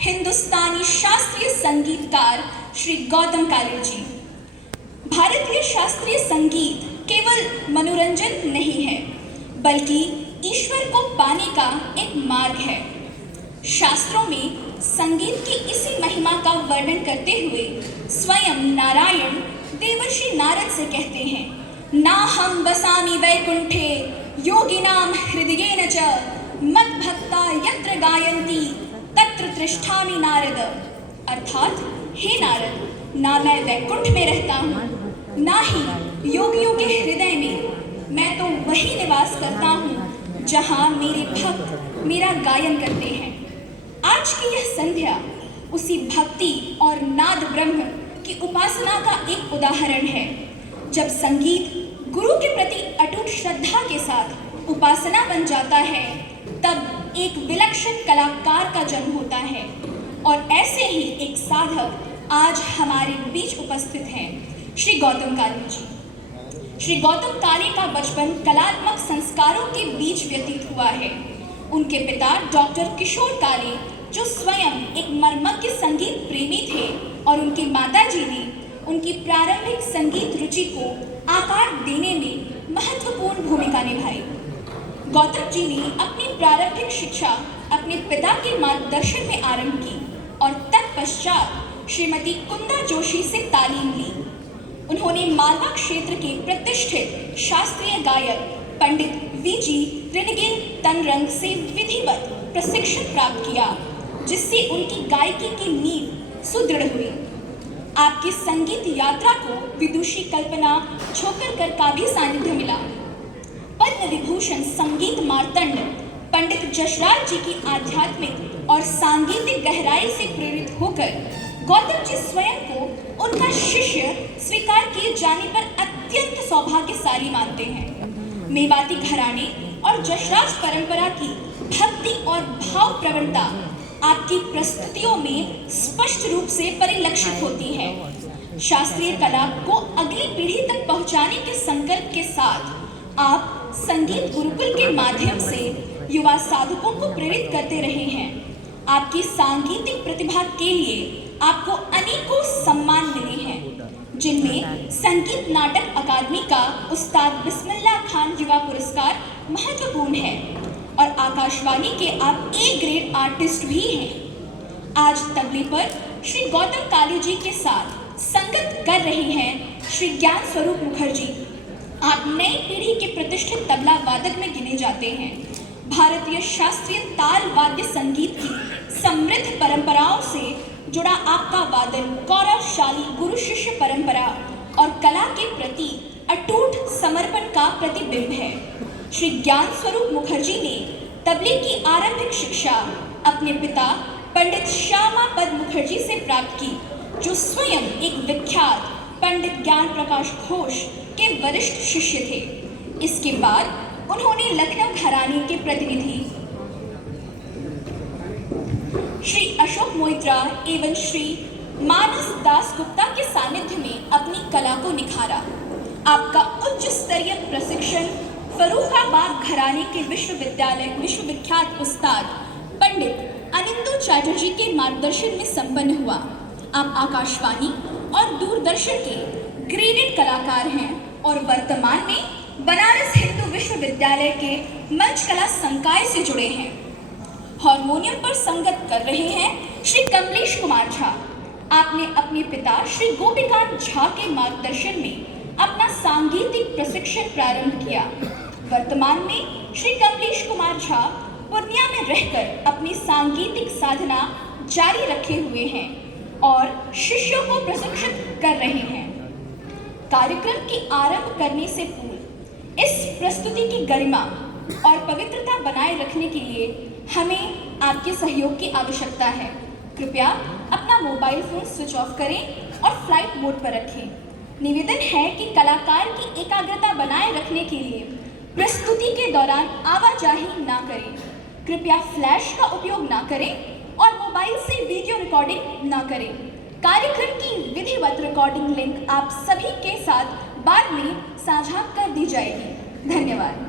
हिंदुस्तानी शास्त्रीय संगीतकार श्री गौतम काले जी। भारतीय शास्त्रीय संगीत केवल मनोरंजन नहीं है, बल्कि ईश्वर को पाने का एक मार्ग है। शास्त्रों में संगीत की इसी महिमा का वर्णन करते हुए स्वयं नारायण देवर्षि नारद से कहते हैं, नाहं वसामि वैकुंठे योगिनां हृदयेन च मद्भक्ता यत्र गायन्ति तत्र तिष्ठामि नारद। अर्थात हे नारद, ना मैं वैकुंठ में रहता हूँ, ना ही योगियों के हृदय में। मैं तो वही निवास करता हूँ जहाँ मेरे भक्त मेरा गायन करते हैं। आज की यह संध्या उसी भक्ति और नाद ब्रह्म की उपासना का एक उदाहरण है। जब संगीत गुरु के प्रति अटूट श्रद्धा के साथ उपासना बन जाता है, तब एक विलक्षण कलाकार का जन्म होता है। और ऐसे ही एक साधक आज हमारे बीच उपस्थित हैं, श्री गौतम काले जी। श्री गौतम काले का बचपन कलात्मक संस्कारों के बीच व्यतीत हुआ है। उनके पिता डॉक्टर किशोर काले, जो स्वयं एक मर्मज्ञ संगीत प्रेमी थे, और उनकी माताजी ने उनकी प्रारंभिक संगीत रुचि को आकार देने में महत्वपूर्ण भूमिका निभाई। गौतम जी ने अपनी प्रारंभिक शिक्षा अपने पिता के मार्गदर्शन में आरंभ की और तत्पश्चात श्रीमती कुंदा जोशी से तालीम ली। उन्होंने मालवा क्षेत्र के प्रतिष्ठित शास्त्रीय गायक पंडित वीजी ऋणगेन तनरंग से विधिवत प्रशिक्षण प्राप्त किया, जिससे उनकी गायकी की नींव सुदृढ़ हुई। आपकी संगीत यात्रा को विदुषी कल्पना छोकरकर का भी सानिध्य मिला। पद्म विभूषण संगीत मार्तंड पंडित जसराज जी की आध्यात्मिक और सांगीतिक गहराई से प्रेरित होकर गौतम जी स्वयं को उनका शिष्य स्वीकार किए जाने पर अत्यंत सौभाग्यशाली मानते हैं। मेवाती घराने और जसराज परंपरा की भक्ति और भाव प्रवणता आपकी प्रस्तुतियों में स्पष्ट रूप से परिलक्षित होती है। शास्त्रीय कला को अगली पीढ़ी तक पहुंचाने के संकल्प के साथ आप संगीत गुरुकुल के माध्यम से युवा साधकों को प्रेरित करते रहे हैं। आपकी सांगीतिक प्रतिभा के लिए आपको अनेकों सम्मान मिले हैं, जिनमें संगीत नाटक अकादमी का उस्ताद बिस्मिल्लाह खान युवा पुरस्कार महत्वपूर्ण है, और आकाशवाणी के आप ए ग्रेड आर्टिस्ट भी हैं। आज तबले पर श्री गौतम काले जी के साथ संगत कर रहे हैं श्री ज्ञान स्वरूप मुखर्जी। आप नई पीढ़ी के प्रतिष्ठित तबला वादक में गिने जाते हैं। भारतीय शास्त्रीय ताल वाद्य संगीत की समृद्ध परंपराओं से जुड़ा आपका वादन गौरवशाली गुरु शिष्य परंपरा और कला के प्रति अटूट समर्पण का प्रतिबिंब है। श्री ज्ञान स्वरूप मुखर्जी ने तबले की आरंभिक शिक्षा अपने पिता पंडित श्यामा पद मुखर्जी से प्राप्त की, जो स्वयं एक विख्यात पंडित ज्ञान प्रकाश घोष के वरिष्ठ शिष्य थे। इसके बाद उन्होंने लखनऊ घराने के प्रतिनिधि श्री अशोक मोइत्रा एवं श्री मानस दास गुप्ता के सानिध्य में अपनी कला को निखारा। आपका उच्च स्तरीय प्रशिक्षण फर्रुखाबाद घराने के विश्वविख्यात उस्ताद पंडित अनिंदु चैटर्जी के मार्गदर्शन में संपन्न हुआ। आप आकाशवाणी और दूरदर्शन के ग्रेडेड कलाकार हैं और वर्तमान में बनारस हिंदू विश्वविद्यालय के मंच कला संकाय से जुड़े हैं। हारमोनियम पर संगत कर रहे हैं श्री कमलेश कुमार झा। आपने अपने पिता श्री गोपीकांत झा के मार्गदर्शन में अपना सांगीतिक प्रशिक्षण प्रारंभ किया। वर्तमान में श्री कमलेश कुमार झा पूर्णिया में रहकर अपनी सांगीतिक साधना जारी रखे हुए हैं और शिष्यों को प्रशिक्षित कर रहे हैं। कार्यक्रम के आरंभ करने से पूर्व इस प्रस्तुति की गरिमा और पवित्रता बनाए रखने के लिए हमें आपके सहयोग की आवश्यकता है। कृपया अपना मोबाइल फोन स्विच ऑफ करें और फ्लाइट मोड पर रखें। निवेदन है कि कलाकार की एकाग्रता बनाए रखने के लिए प्रस्तुति के दौरान आवाजाही ना करें। कृपया फ्लैश का उपयोग ना करें और मोबाइल से वीडियो रिकॉर्डिंग ना करें। कार्यक्रम की विधिवत रिकॉर्डिंग लिंक आप सभी के साथ बाद में साझा कर दी जाएगी। धन्यवाद।